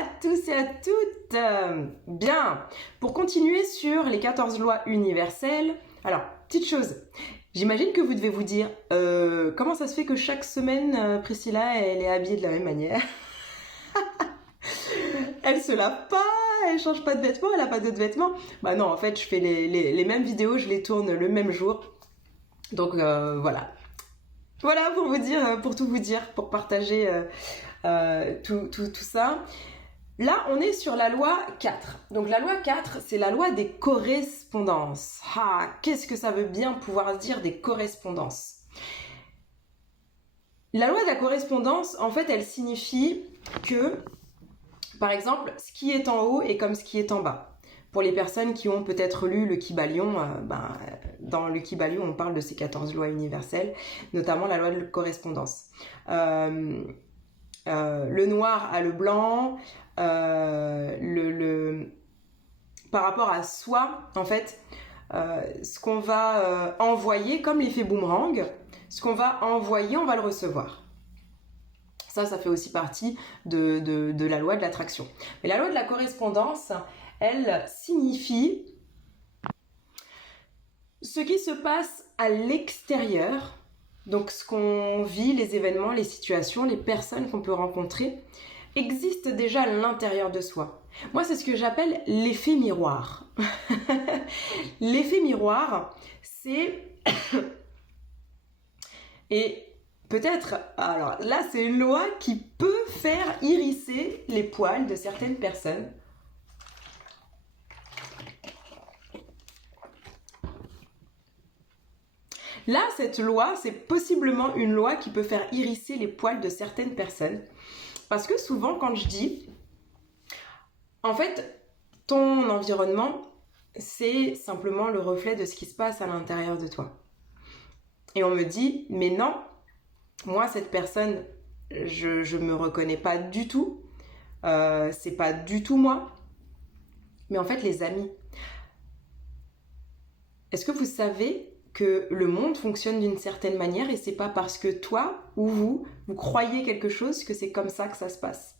à tous et à toutes. Bien, pour continuer sur les 14 lois universelles, alors, petite chose, j'imagine que vous devez vous dire, comment ça se fait que chaque semaine, Priscilla, elle est habillée de la même manière? Elle se lave pas, elle change pas de vêtements, elle a pas d'autres vêtements. Bah non, en fait, je fais les mêmes vidéos, je les tourne le même jour. Donc voilà. Voilà pour vous dire, pour tout vous dire, pour partager tout ça. Là, on est sur la loi 4. Donc la loi 4, c'est la loi des correspondances. Ah, qu'est-ce que ça veut bien pouvoir dire des correspondances? La loi de la correspondance, en fait, elle signifie que, par exemple, ce qui est en haut est comme ce qui est en bas. Pour les personnes qui ont peut-être lu le Kybalion, dans le Kybalion, on parle de ces 14 lois universelles, notamment la loi de correspondance. Le noir a le blanc, par rapport à soi, en fait, ce qu'on va envoyer, comme l'effet boomerang, ce qu'on va envoyer, on va le recevoir. Ça fait aussi partie de la loi de l'attraction. Mais la loi de la correspondance, elle signifie ce qui se passe à l'extérieur, donc ce qu'on vit, les événements, les situations, les personnes qu'on peut rencontrer, existent déjà à l'intérieur de soi. Moi, c'est ce que j'appelle l'effet miroir. L'effet miroir, c'est... Et peut-être, alors là, c'est une loi qui peut faire hérisser les poils de certaines personnes. Là, cette loi, c'est possiblement une loi qui peut faire hérisser les poils de certaines personnes. Parce que souvent, quand je dis, en fait, ton environnement, c'est simplement le reflet de ce qui se passe à l'intérieur de toi. Et on me dit, mais non, moi, cette personne, je me reconnais pas du tout. C'est pas du tout moi. Mais en fait, les amis, est-ce que vous savez que le monde fonctionne d'une certaine manière et c'est pas parce que toi ou vous croyez quelque chose que c'est comme ça que ça se passe.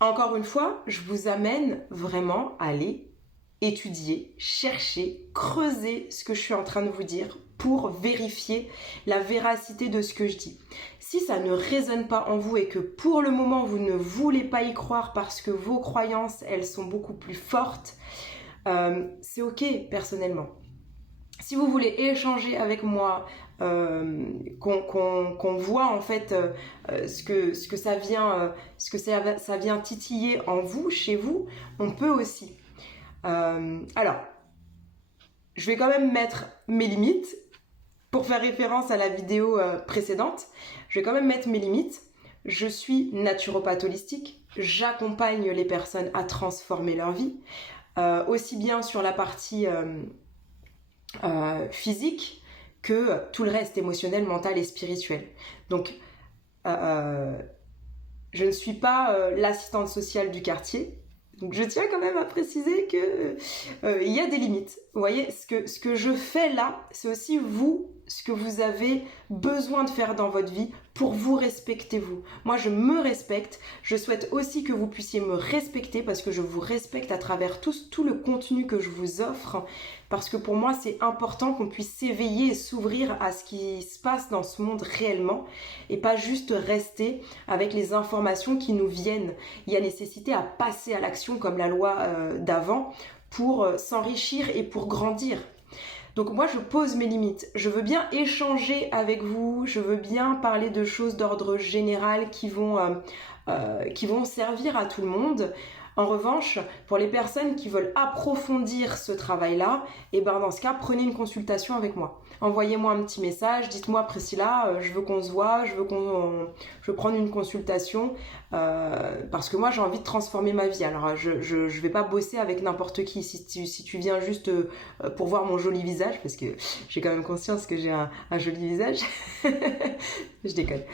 Encore une fois, je vous amène vraiment à aller étudier, chercher, creuser ce que je suis en train de vous dire pour vérifier la véracité de ce que je dis. Si ça ne résonne pas en vous et que pour le moment vous ne voulez pas y croire parce que vos croyances, elles sont beaucoup plus fortes, c'est ok personnellement. Si vous voulez échanger avec moi, qu'on voit en fait ce que ça vient, ça vient titiller en vous, chez vous, on peut aussi. Alors, je vais quand même mettre mes limites pour faire référence à la vidéo précédente. Je vais quand même mettre mes limites. Je suis naturopathe holistique. J'accompagne les personnes à transformer leur vie, aussi bien sur la partie physique que tout le reste émotionnel, mental et spirituel. Donc, je ne suis pas l'assistante sociale du quartier. Donc, je tiens quand même à préciser que il y a des limites. Vous voyez, ce que je fais là, c'est aussi vous, ce que vous avez besoin de faire dans votre vie pour vous respecter vous. Moi, je me respecte. Je souhaite aussi que vous puissiez me respecter parce que je vous respecte à travers tout le contenu que je vous offre. Parce que pour moi, c'est important qu'on puisse s'éveiller et s'ouvrir à ce qui se passe dans ce monde réellement et pas juste rester avec les informations qui nous viennent. Il y a nécessité à passer à l'action comme la loi d'avant pour s'enrichir et pour grandir. Donc moi, je pose mes limites. Je veux bien échanger avec vous, je veux bien parler de choses d'ordre général qui vont servir à tout le monde. En revanche, pour les personnes qui veulent approfondir ce travail-là, et ben dans ce cas, prenez une consultation avec moi. Envoyez-moi un petit message, dites-moi Priscilla, je veux qu'on se voit, je veux prendre une consultation parce que moi j'ai envie de transformer ma vie. Alors je vais pas bosser avec n'importe qui. Si tu viens juste pour voir mon joli visage, parce que j'ai quand même conscience que j'ai un joli visage, je déconne.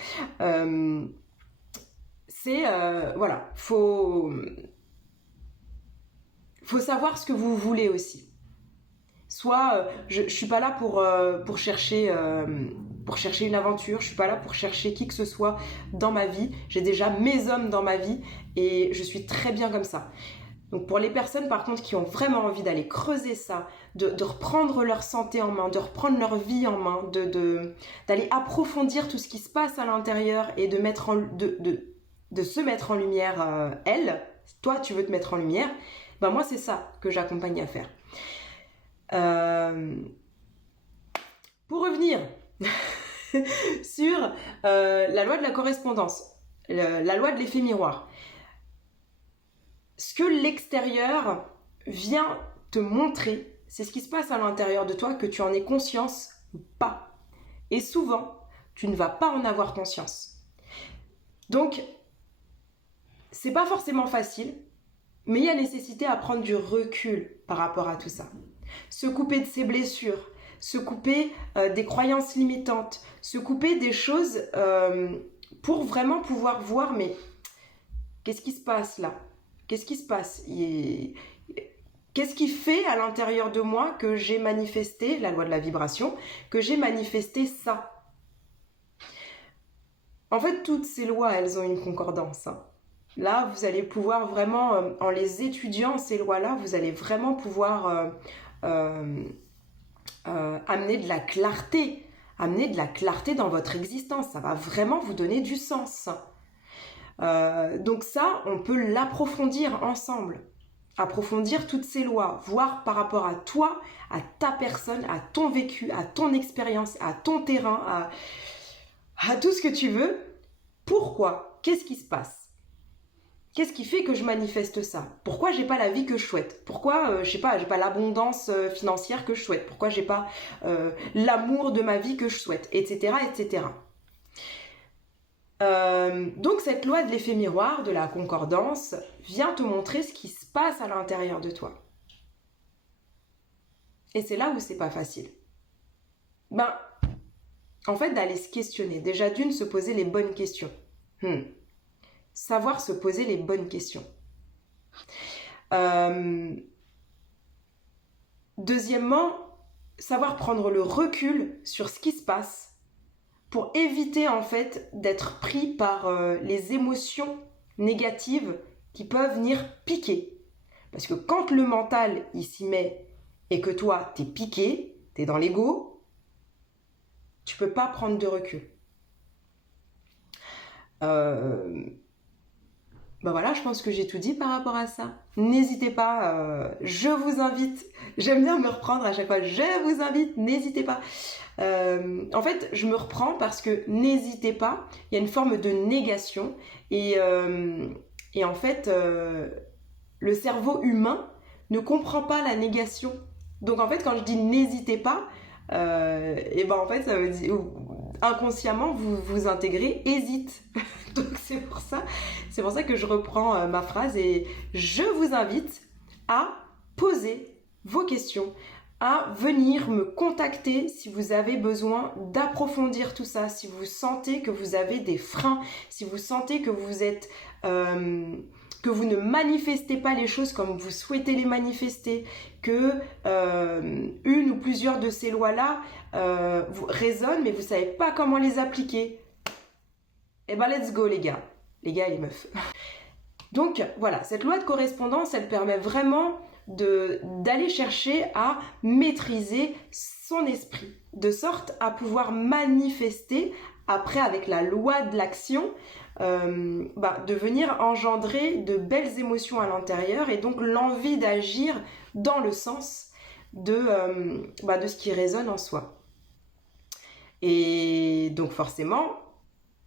Voilà, faut savoir ce que vous voulez aussi. Soit je suis pas là pour chercher pour chercher une aventure, je suis pas là pour chercher qui que ce soit dans ma vie. J'ai déjà mes hommes dans ma vie et je suis très bien comme ça. Donc pour les personnes par contre qui ont vraiment envie d'aller creuser ça, de reprendre leur santé en main, de reprendre leur vie en main, d'aller approfondir tout ce qui se passe à l'intérieur et de se mettre en lumière, toi tu veux te mettre en lumière, ben moi c'est ça que j'accompagne à faire. Pour revenir sur la loi de la correspondance, la loi de l'effet miroir, ce que l'extérieur vient te montrer, c'est ce qui se passe à l'intérieur de toi, que tu en aies conscience ou pas. Et souvent, tu ne vas pas en avoir conscience. Donc, c'est pas forcément facile, mais il y a nécessité à prendre du recul par rapport à tout ça. Se couper de ses blessures, se couper des croyances limitantes, se couper des choses pour vraiment pouvoir voir, mais qu'est-ce qui se passe là ? Qu'est-ce qui se passe ? Qu'est-ce qui fait à l'intérieur de moi que j'ai manifesté, la loi de la vibration, que j'ai manifesté ça ? En fait, toutes ces lois, elles ont une concordance. Hein. Là, vous allez pouvoir vraiment, en les étudiant, ces lois-là, vous allez vraiment pouvoir amener de la clarté. Amener de la clarté dans votre existence. Ça va vraiment vous donner du sens. Donc ça, on peut l'approfondir ensemble. Approfondir toutes ces lois, voir par rapport à toi, à ta personne, à ton vécu, à ton expérience, à ton terrain, à tout ce que tu veux. Pourquoi ? Qu'est-ce qui se passe ? Qu'est-ce qui fait que je manifeste ça ? Pourquoi j'ai pas la vie que je souhaite ? Pourquoi, je sais pas, j'ai pas l'abondance financière que je souhaite ? Pourquoi j'ai pas l'amour de ma vie que je souhaite ? Etc., etc. Donc cette loi de l'effet miroir, de la concordance, vient te montrer ce qui se passe à l'intérieur de toi. Et c'est là où c'est pas facile. En fait, d'aller se questionner. Déjà d'une, se poser les bonnes questions. Savoir se poser les bonnes questions. Deuxièmement, savoir prendre le recul sur ce qui se passe pour éviter en fait d'être pris par les émotions négatives qui peuvent venir piquer. Parce que quand le mental il s'y met et que toi t'es piqué, t'es dans l'ego, tu peux pas prendre de recul. Voilà, je pense que j'ai tout dit par rapport à ça. N'hésitez pas, je vous invite, j'aime bien me reprendre à chaque fois, je vous invite, n'hésitez pas. En fait, je me reprends parce que n'hésitez pas, il y a une forme de négation et en fait, le cerveau humain ne comprend pas la négation. Donc en fait, quand je dis n'hésitez pas, en fait, ça veut dire inconsciemment vous intégrez hésite. Donc c'est pour ça que je reprends ma phrase et je vous invite à poser vos questions, à venir me contacter si vous avez besoin d'approfondir tout ça, si vous sentez que vous avez des freins, si vous sentez que vous êtes que vous ne manifestez pas les choses comme vous souhaitez les manifester, que une ou plusieurs de ces lois-là vous résonnent mais vous ne savez pas comment les appliquer. Let's go les gars et les meufs. Donc voilà, cette loi de correspondance, elle permet vraiment d'aller chercher à maîtriser son esprit, de sorte à pouvoir manifester après avec la loi de l'action, de venir engendrer de belles émotions à l'intérieur et donc l'envie d'agir dans le sens de ce qui résonne en soi. Et donc forcément,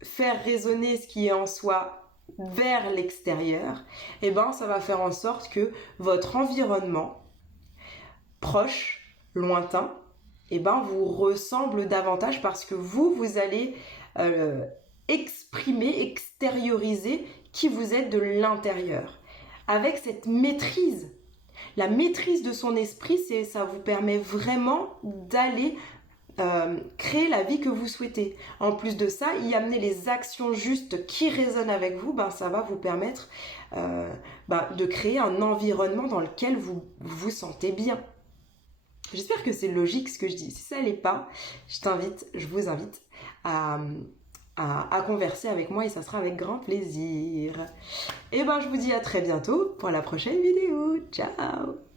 faire résonner ce qui est en soi vers l'extérieur, ça va faire en sorte que votre environnement proche, lointain, vous ressemble davantage parce que vous allez exprimer, extérioriser qui vous êtes de l'intérieur. Avec cette maîtrise, la maîtrise de son esprit, ça vous permet vraiment d'aller créer la vie que vous souhaitez. En plus de ça, y amener les actions justes qui résonnent avec vous, ça va vous permettre de créer un environnement dans lequel vous vous sentez bien. J'espère que c'est logique ce que je dis. Si ça l'est pas, je vous invite à converser avec moi et ça sera avec grand plaisir. Et ben je vous dis à très bientôt pour la prochaine vidéo. Ciao!